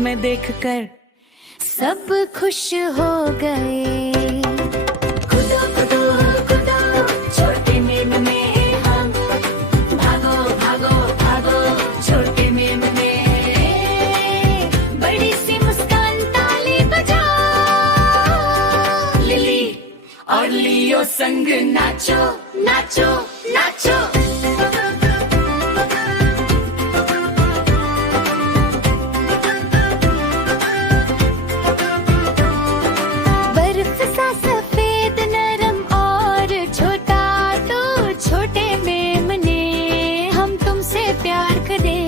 में देखकर सब खुश हो गए। कूदो कूदो कूदो छोटे मेमने हम, भागो भागो भागो छोटे मेमने। बड़ी सी मुस्कान ताली बजाओ, लिली और लियो संग नाचो नाचो नाचो। बर्फ सा सफेद नरम और छोटा तो छोटे मेमने, हम तुमसे प्यार करें